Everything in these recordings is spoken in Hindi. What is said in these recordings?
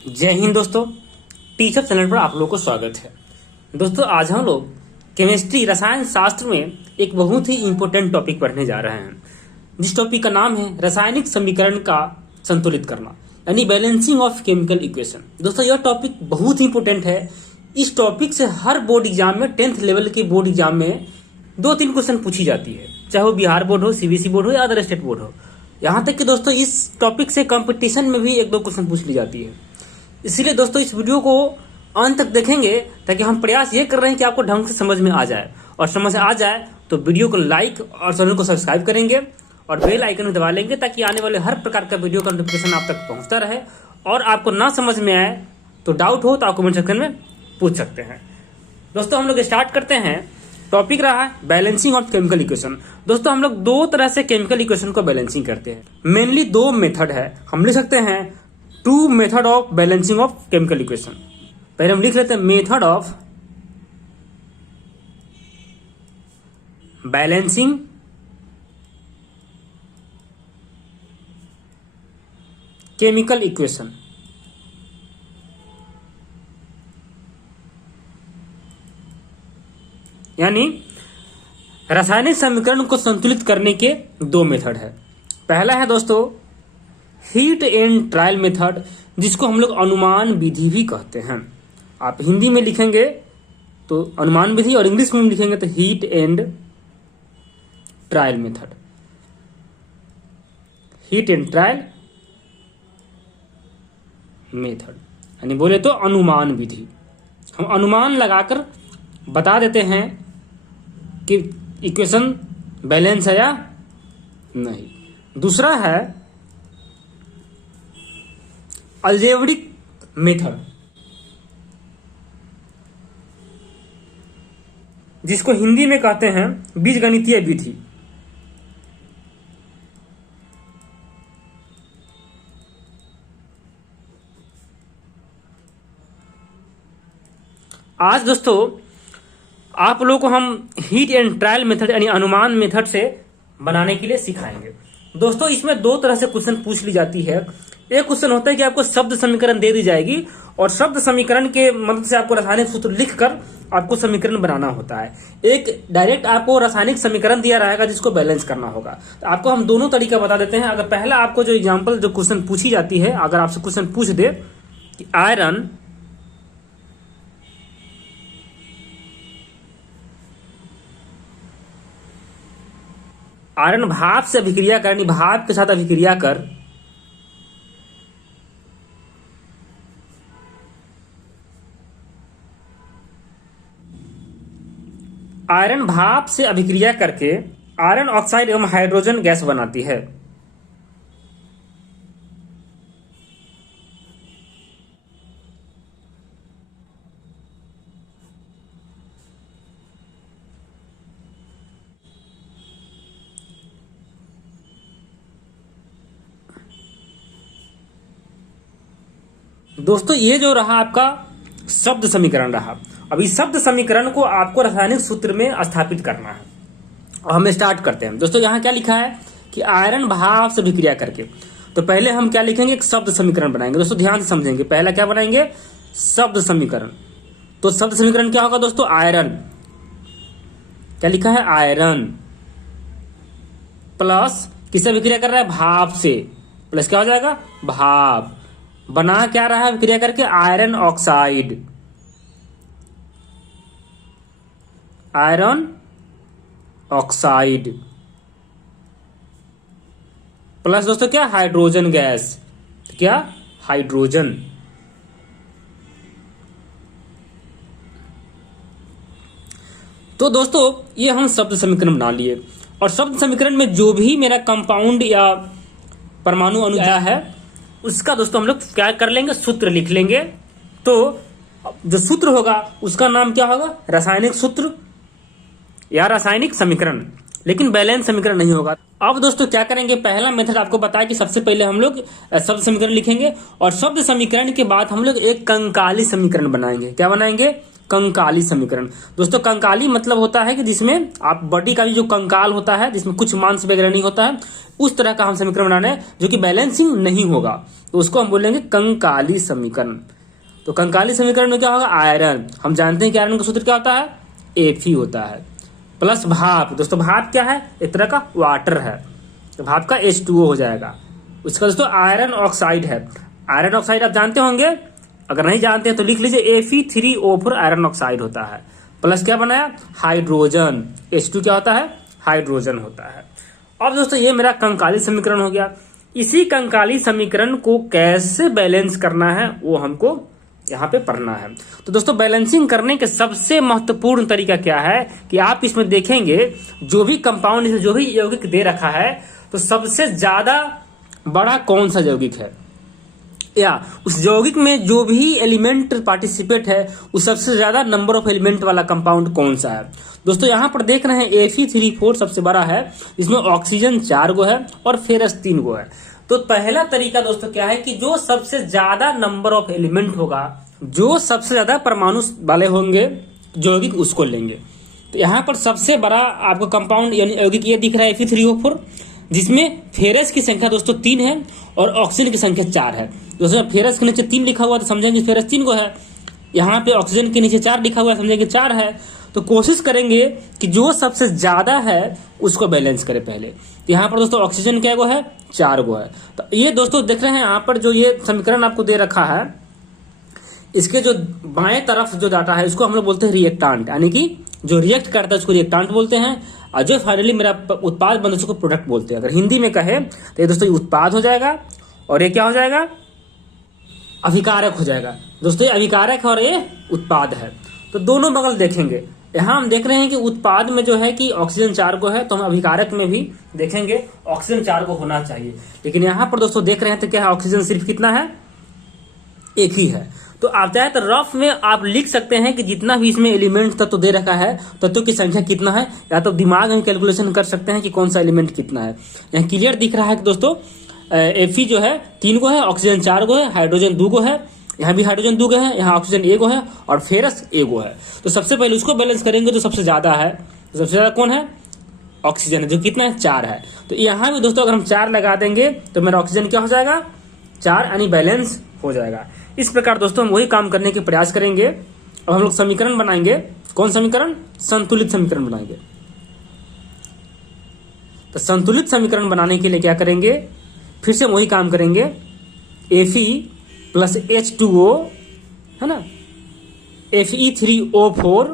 जय हिंद दोस्तों। टीचर चैनल पर आप लोगों को स्वागत है। दोस्तों आज हम लोग केमिस्ट्री रसायन शास्त्र में एक बहुत ही इंपॉर्टेंट टॉपिक पढ़ने जा रहे हैं, जिस टॉपिक का नाम है रासायनिक समीकरण का संतुलित करना, यानी बैलेंसिंग ऑफ केमिकल इक्वेशन। दोस्तों यह टॉपिक बहुत ही इंपॉर्टेंट है। इस टॉपिक से हर बोर्ड एग्जाम में 10th लेवल के बोर्ड एग्जाम में 2-3 क्वेश्चन पूछी जाती है, चाहे वो बिहार बोर्ड हो, सीबीएसई बोर्ड हो या अदर स्टेट बोर्ड हो। यहाँ तक कि दोस्तों इस टॉपिक से कंपटीशन में भी 1-2 क्वेश्चन पूछ ली जाती है। इसीलिए दोस्तों इस वीडियो को अंत तक देखेंगे, ताकि हम प्रयास ये कर रहे हैं कि आपको ढंग से समझ में आ जाए, और समझ आ जाए तो वीडियो को लाइक और चैनल को सब्सक्राइब करेंगे और बेल आइकन को दबा लेंगे, ताकि आने वाले हर प्रकार का वीडियो का नोटिफिकेशन आप तक पहुंचता रहे। और आपको ना समझ में आए तो डाउट हो तो आप कमेंट सेक्शन में पूछ सकते हैं। दोस्तों हम लोग स्टार्ट करते हैं। टॉपिक रहा है बैलेंसिंग ऑफ केमिकल इक्वेशन। दोस्तों हम लोग 2 तरह से केमिकल इक्वेशन को बैलेंसिंग करते हैं। मेनली 2 मेथड है। हम लिख सकते हैं 2 method of balancing of chemical equation. पहले हम लिख लेते हैं method of balancing chemical equation. यानी रासायनिक समीकरण को संतुलित करने के 2 मेथड है। पहला है दोस्तों हीट एंड ट्रायल मेथड, जिसको हम लोग अनुमान विधि भी कहते हैं। आप हिंदी में लिखेंगे तो अनुमान विधि, और इंग्लिश में लिखेंगे तो heat and trial method. Heat and trial method यानी बोले तो अनुमान विधि। हम अनुमान लगाकर बता देते हैं कि इक्वेशन बैलेंस है या नहीं। दूसरा है अलजेब्रिक मेथड, जिसको हिंदी में कहते हैं बीजगणितीय विधि। आज दोस्तों आप लोगों को हम हीट एंड ट्रायल मेथड यानी अनुमान मेथड से बनाने के लिए सिखाएंगे। दोस्तों इसमें 2 तरह से क्वेश्चन पूछ ली जाती है। एक क्वेश्चन होता है कि आपको शब्द समीकरण दे दी जाएगी, और शब्द समीकरण के मदद से आपको रासायनिक सूत्र लिखकर आपको समीकरण बनाना होता है। एक डायरेक्ट आपको रासायनिक समीकरण दिया रहेगा जिसको बैलेंस करना होगा। तो आपको हम दोनों तरीका बता देते हैं। अगर पहला आपको जो एग्जाम्पल जो क्वेश्चन पूछी जाती है, अगर आपसे क्वेश्चन पूछ दे कि आयरन भाप से अभिक्रिया कर, भाप के साथ अभिक्रिया कर आयरन भाप से अभिक्रिया करके आयरन ऑक्साइड एवं हाइड्रोजन गैस बनाती है। दोस्तों ये जो रहा आपका शब्द समीकरण रहा। अब इस शब्द समीकरण को आपको रासायनिक सूत्र में स्थापित करना है, और हम स्टार्ट करते हैं। दोस्तों यहाँ क्या लिखा है कि आयरन भाप से अभिक्रिया करके, तो पहले हम क्या लिखेंगे, एक शब्द समीकरण बनाएंगे। दोस्तों ध्यान से समझेंगे। पहला क्या बनाएंगे, शब्द समीकरण। तो शब्द समीकरण क्या होगा दोस्तों, आयरन, क्या लिखा है, आयरन प्लस किससे अभिक्रिया कर रहा है, भाप से, प्लस क्या हो जाएगा, भाप, बना क्या रहा है अभिक्रिया करके, iron oxide, iron oxide plus दोस्तों क्या, हाइड्रोजन गैस, क्या, हाइड्रोजन। तो दोस्तों ये हम शब्द समीकरण बना लिए, और शब्द समीकरण में जो भी मेरा कंपाउंड या परमाणु अणु है उसका दोस्तों हम लोग क्या कर लेंगे, सूत्र लिख लेंगे। तो जो सूत्र होगा उसका नाम क्या होगा, रासायनिक सूत्र या रासायनिक समीकरण, लेकिन बैलेंस समीकरण नहीं होगा। अब दोस्तों क्या करेंगे, पहला मेथड आपको बताया कि सबसे पहले हम लोग शब्द समीकरण लिखेंगे, और शब्द समीकरण के बाद हम लोग एक कंकाली समीकरण बनाएंगे। क्या बनाएंगे, कंकाली समीकरण। दोस्तों कंकाली मतलब होता है कि जिसमें आप बॉडी का भी जो कंकाल होता है, जिसमें कुछ मांस वगैरह नहीं होता है, उस तरह का हम समीकरण बनाना है जो कि बैलेंसिंग नहीं होगा, तो उसको हम बोलेंगे कंकाली समीकरण। तो कंकाली समीकरण में क्या होगा, आयरन, हम जानते हैं कि आयरन का सूत्र क्या होता है, Fe होता है, प्लस भाप। दोस्तों भाप क्या है, एक तरह का वाटर है, तो भाप का H2O हो जाएगा। उसका दोस्तों आयरन ऑक्साइड है। आयरन ऑक्साइड आप जानते होंगे, अगर नहीं जानते हैं तो लिख लीजिए, Fe3O4 आयरन ऑक्साइड होता है, प्लस क्या बनाया, हाइड्रोजन, H2 क्या होता है, हाइड्रोजन होता है। अब दोस्तों ये मेरा कंकाली समीकरण हो गया। इसी कंकाली समीकरण को कैसे बैलेंस करना है वो हमको यहाँ पे पढ़ना है। तो दोस्तों बैलेंसिंग करने के सबसे महत्वपूर्ण तरीका क्या है कि आप इसमें देखेंगे जो भी कंपाउंड, जो भी यौगिक दे रखा है, तो सबसे ज्यादा बड़ा कौन सा यौगिक है, या उस यौगिक में जो भी एलिमेंट पार्टिसिपेट है उस सबसे ज्यादा नंबर ऑफ एलिमेंट वाला कंपाउंड कौन सा है। दोस्तों यहाँ पर देख रहे हैं Fe3O4 सबसे बड़ा है, इसमें ऑक्सीजन 4 गो है और फेरस 3 गो है। तो पहला तरीका दोस्तों क्या है कि जो सबसे ज्यादा नंबर ऑफ एलिमेंट होगा, जो सबसे ज्यादा परमाणु वाले होंगे यौगिक, उसको लेंगे। तो यहाँ पर सबसे बड़ा आपको कंपाउंड यानी यौगिक ये दिख रहा है Fe3O4, जिसमें फेरस की संख्या दोस्तों 3 है और ऑक्सीजन की संख्या 4 है। दोस्तों फेरस के नीचे 3 लिखा हुआ तो समझेंगे फेरस 3 को है, यहाँ पे ऑक्सीजन के नीचे 4 लिखा हुआ है, समझेंगे 4 है। तो कोशिश करेंगे कि जो सबसे ज्यादा है उसको बैलेंस करें पहले। तो यहाँ पर दोस्तों ऑक्सीजन क्या गो है, 4 गो है। तो ये दोस्तों देख रहे हैं यहाँ पर जो ये समीकरण आपको दे रखा है, इसके जो बाएं तरफ जो डाटा है उसको हम लोग बोलते हैं रिएक्टांट, यानी कि जो रिएक्ट करता है उसको रिएक्टांट बोलते हैं, और जो फाइनली मेरा उत्पाद बनता है उसको प्रोडक्ट बोलते हैं। अगर हिंदी में कहे तो ये दोस्तों उत्पाद हो जाएगा और ये क्या हो जाएगा, अभिकारक हो जाएगा। दोस्तों ये अभिकारक और ये उत्पाद है। तो दोनों बगल देखेंगे, यहाँ हम देख रहे हैं कि उत्पाद में जो है कि ऑक्सीजन 4 को है, तो हम अभिकारक में भी देखेंगे ऑक्सीजन 4 को होना चाहिए। लेकिन यहाँ पर दोस्तों देख रहे हैं तो क्या है, ऑक्सीजन सिर्फ कितना है, 1 ही है। तो आप चाहे तो रफ में आप लिख सकते हैं कि जितना भी इसमें एलिमेंट तत्व दे रखा है, तत्वों की संख्या कितना है, या तो दिमाग में कैलकुलेशन कर सकते हैं कि कौन सा एलिमेंट कितना है। यहाँ क्लियर दिख रहा है कि दोस्तों Fe जो है 3 को है, ऑक्सीजन 4 को है, हाइड्रोजन 2 को है, यहाँ भी हाइड्रोजन 2 को है, यहाँ ऑक्सीजन 1 को है और फेरस 1 को है। तो सबसे पहले उसको बैलेंस करेंगे तो सबसे ज्यादा है, तो सबसे ज्यादा कौन है, ऑक्सीजन है, जो कितना है, 4 है। तो यहाँ भी दोस्तों अगर हम 4 लगा देंगे तो मेरा ऑक्सीजन क्या हो जाएगा, 4, यानी बैलेंस हो जाएगा। इस प्रकार दोस्तों हम वही काम करने के प्रयास करेंगे। अब हम लोग समीकरण बनाएंगे, कौन समीकरण, संतुलित समीकरण बनाएंगे। तो संतुलित समीकरण बनाने के लिए क्या करेंगे, फिर से वही काम करेंगे, Fe प्लस H2O है ना, Fe3O4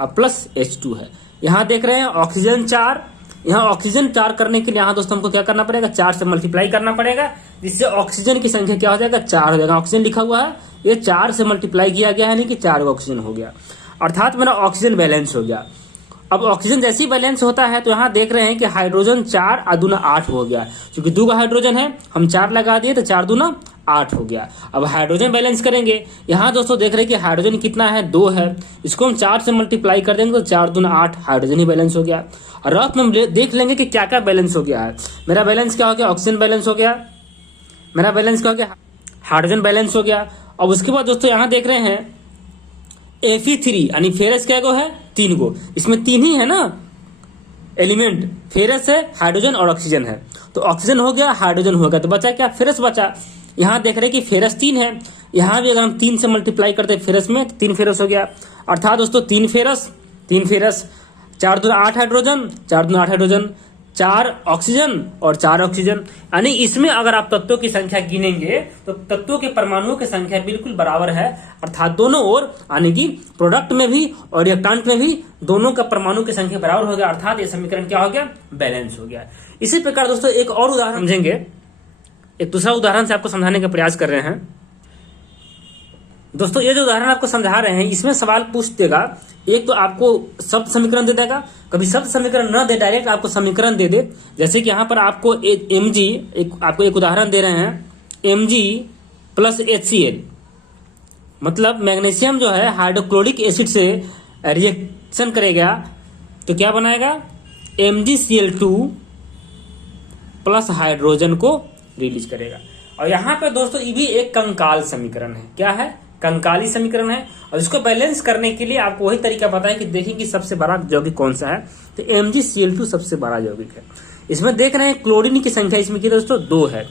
और प्लस H2 है। यहाँ देख रहे हैं ऑक्सीजन 4, यहाँ ऑक्सीजन 4 करने के लिए यहाँ दोस्तों हमको क्या करना पड़ेगा, 4 से मल्टीप्लाई करना पड़ेगा, जिससे ऑक्सीजन की संख्या क्या हो जाएगा, 4 हो जाएगा। ऑक्सीजन लिखा हुआ है, ये 4 से मल्टीप्लाई किया गया है, यानी कि 4 ऑक्सीजन हो गया, अर्थात मेरा ऑक्सीजन बैलेंस हो गया। अब ऑक्सीजन जैसे ही बैलेंस होता है तो यहाँ देख रहे हैं कि हाइड्रोजन 4 और दूना 8 हो गया, क्योंकि 2 का हाइड्रोजन है, हम 4 लगा दिए तो 4 दूना 8 हो गया। अब हाइड्रोजन बैलेंस करेंगे, यहाँ दोस्तों देख रहे हैं कि हाइड्रोजन कितना है, 2 है, इसको हम 4 से मल्टीप्लाई कर देंगे तो 4 दूना 8, हाइड्रोजन ही बैलेंस हो गया। और रफ में देख लेंगे कि क्या क्या बैलेंस हो गया है। मेरा बैलेंस क्या हो गया, ऑक्सीजन बैलेंस हो गया, मेरा बैलेंस क्या हो गया, हाइड्रोजन बैलेंस हो गया। अब उसके बाद दोस्तों यहाँ देख रहे हैं Fe3 यानी फेरस क्या गो है, 3 गो, इसमें 3 ही है ना एलिमेंट, फेरस है, हाइड्रोजन और ऑक्सीजन है। तो ऑक्सीजन हो गया, हाइड्रोजन हो गया, तो बचा क्या, फेरस बचा। यहाँ देख रहे हैं कि फेरस 3 है, यहाँ भी अगर हम 3 से मल्टीप्लाई करते हैं फेरस में, 3 फेरस हो गया, अर्थात दोस्तों 3 फेरस 4 दूना 8 हाइड्रोजन, 4 दूना 8 हाइड्रोजन, 4 ऑक्सीजन और 4 ऑक्सीजन। यानी इसमें अगर आप तत्वों की संख्या गिनेंगे तो तत्वों के परमाणुओं की संख्या बिल्कुल बराबर है, अर्थात दोनों ओर, यानी कि प्रोडक्ट में भी और रिएक्टेंट में भी दोनों का परमाणु की संख्या बराबर हो गया, अर्थात ये समीकरण क्या हो गया, बैलेंस हो गया। इसी प्रकार दोस्तों एक और उदाहरण समझेंगे, एक दूसरा उदाहरण से आपको समझाने का प्रयास कर रहे हैं। दोस्तों ये जो उदाहरण आपको समझा रहे हैं, इसमें सवाल पूछ देगा, एक तो आपको शब्द समीकरण दे देगा, कभी शब्द समीकरण न दे, डायरेक्ट आपको समीकरण दे दे। जैसे कि यहाँ पर आपको आपको एक उदाहरण दे रहे हैं, Mg प्लस HCl, मतलब मैग्नीशियम जो है हाइड्रोक्लोरिक एसिड से रिएक्शन करेगा तो क्या बनाएगा, MgCl2 प्लस हाइड्रोजन को रिलीज करेगा। और यहाँ पे दोस्तों ये भी एक कंकाल समीकरण है, क्या है, कंकाली समीकरण है। और इसको बैलेंस करने के लिए आपको वही तरीका पता है कि देखिए कि सबसे बड़ा यौगिक कौन सा है, तो MgCl2 सबसे बड़ा यौगिक है। इसमें देख रहे हैं क्लोरीन की संख्या इसमें की दोस्तों 2 है,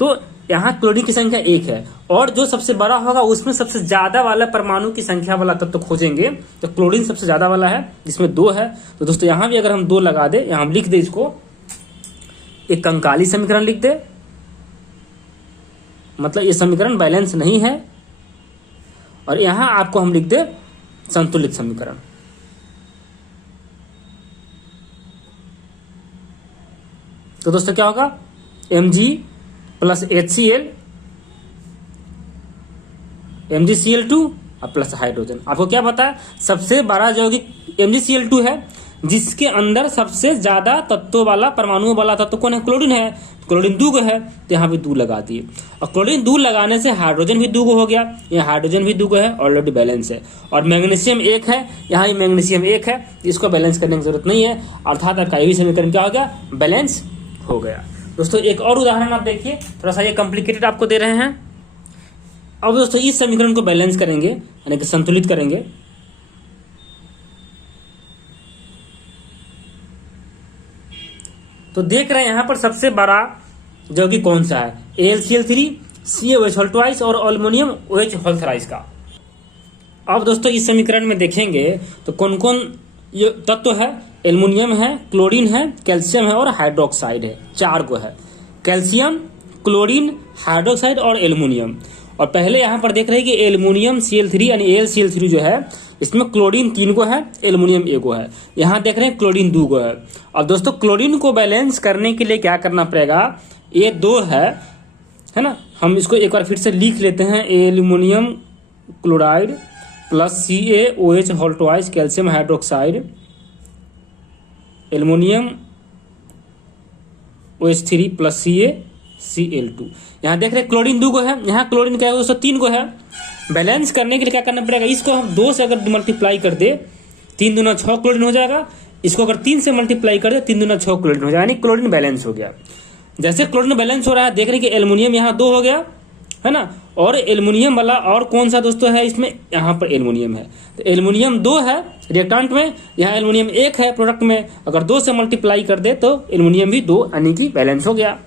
तो यहाँ क्लोरीन की संख्या 1 है, और जो सबसे बड़ा होगा उसमें सबसे ज्यादा वाला परमाणु की संख्या वाला तत्व तो खोजेंगे, तो क्लोरीन सबसे ज्यादा वाला है जिसमें 2 है। तो दोस्तों यहाँ भी अगर हम 2 लगा दे, यहाँ हम लिख दे इसको एक कंकाली समीकरण लिख दे, मतलब ये समीकरण बैलेंस नहीं है, और यहां आपको हम लिख दे संतुलित समीकरण। तो दोस्तों क्या होगा, Mg प्लस HCl, MgCl2 और प्लस हाइड्रोजन। आपको क्या पता है, सबसे बड़ा यौगिक MgCl2 है जिसके अंदर सबसे ज्यादा तत्वों वाला परमाणुओं वाला तत्व कौन है, क्लोरीन है। क्लोरीन 2 है, तो यहाँ भी 2 लगा दिए, और क्लोरीन 2 लगाने से हाइड्रोजन भी 2 हो गया, यहाँ हाइड्रोजन भी 2 है, ऑलरेडी बैलेंस है। और मैग्नीशियम 1 है, यहाँ भी मैग्नीशियम 1 है, इसको बैलेंस करने की जरूरत नहीं है, अर्थात आपका ये भी समीकरण क्या हो गया, बैलेंस हो गया। दोस्तों एक और उदाहरण आप देखिए, थोड़ा सा ये कॉम्प्लिकेटेड आपको दे रहे हैं। अब दोस्तों इस समीकरण को बैलेंस करेंगे, यानी कि संतुलित करेंगे। तो देख रहे हैं यहाँ पर सबसे बड़ा यौगिक कौन सा है, AlCl3, CaOH और अल्युमिनियम OH थराइस का। अब दोस्तों इस समीकरण में देखेंगे तो कौन कौन ये तत्व है, एल्युमिनियम है, क्लोरीन है, कैल्शियम है और हाइड्रोक्साइड है, 4 को है, कैल्शियम, क्लोरीन, हाइड्रोक्साइड और एल्युमिनियम। और पहले यहाँ पर देख रहे हैं कि एल्युमिनियम Cl3 यानी AlCl3 जो है, इसमें क्लोरीन 3 को है, एल्युमिनियम 1 को है। यहाँ देख रहे हैं क्लोरीन 2 को है। और दोस्तों क्लोरीन को बैलेंस करने के लिए क्या करना पड़ेगा, ये 2 है ना, हम इसको एक बार फिर से लिख लेते हैं, aluminium chloride plus CaOH calcium hydroxide, aluminium OH3 plus CaCl2। यहाँ देख रहे हैं क्लोरीन 2 को है, यहाँ क्लोरीन क्या है दोस्तों 3 को है। बैलेंस करने के लिए क्या करना पड़ेगा, इसको हम 2 से अगर मल्टीप्लाई कर दे, 3 दूना 6 क्लोरीन हो जाएगा। इसको अगर 3 से मल्टीप्लाई कर दे, 3 दूना 6 क्लोरीन हो जाएगा, यानी क्लोरीन बैलेंस हो गया। जैसे क्लोरीन बैलेंस हो रहा है, देख रहे हैं कि एल्युमिनियम यहाँ 2 हो गया है ना, और एल्युमिनियम वाला और कौन सा दोस्तों है इसमें, यहाँ पर एल्युमिनियम है, तो एल्युमिनियम 2 है रिएक्टेंट में, यहाँ एल्युमिनियम 1 है प्रोडक्ट में, अगर 2 से मल्टीप्लाई कर दे तो एल्युमिनियम भी 2 यानी कि बैलेंस हो गया।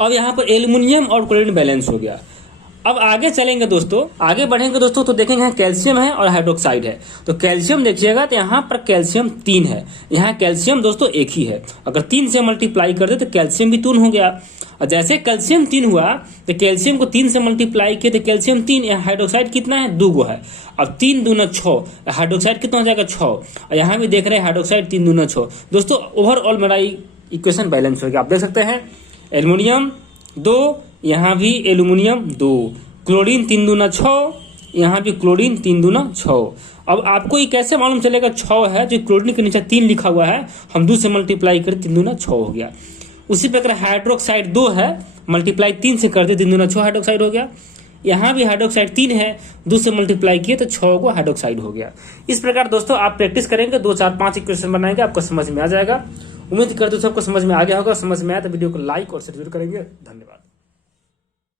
अब यहाँ पर एल्युमिनियम और क्लोरीन बैलेंस हो गया। अब आगे चलेंगे दोस्तों, आगे बढ़ेंगे दोस्तों, तो देखेंगे यहाँ कैल्शियम है और हाइड्रोक्साइड है। तो कैल्शियम देखिएगा तो यहाँ पर कैल्शियम 3 है, यहाँ कैल्शियम दोस्तों 1 ही है, अगर 3 से मल्टीप्लाई कर दे तो कैल्शियम भी 3 हो गया। और जैसे कैल्शियम 3 हुआ तो कैल्शियम को 3 से मल्टीप्लाई किया तो कैल्शियम 3, हाइड्रोक्साइड कितना है 2 है। अब 3 दूना 6, हाइड्रोक्साइड कितना हो जाएगा 6, और यहाँ भी देख रहे हैं हाइड्रोक्साइड 3 दूना 6। दोस्तों ओवरऑल मेरा इक्वेशन बैलेंस हो गया। आप देख सकते हैं एल्युमिनियम 2, यहाँ भी एल्युमिनियम 2, क्लोरीन 3 दूना 6, यहाँ भी क्लोरीन 3 दूना 6। अब आपको ये कैसे मालूम चलेगा 6 है, जो क्लोरीन के नीचे 3 लिखा हुआ है, हम 2 से मल्टीप्लाई करें 3 दूना 6 हो गया। उसी प्रकार हाइड्रोक्साइड 2 है, मल्टीप्लाई 3 से कर दे 3 दूना 6 हाइड्रोक्साइड हो गया। यहाँ भी हाइड्रोक्साइड 3 है, 2 से मल्टीप्लाई किए तो 6 को हाइड्रोक्साइड हो गया। इस प्रकार दोस्तों आप प्रैक्टिस करेंगे, 2 4 5 इक्वेशन बनाएंगे, आपको समझ में आ जाएगा। उम्मीद करते हो सबको समझ में आ गया होगा। समझ में आया तो वीडियो को लाइक और शेयर जरूर करेंगे। धन्यवाद।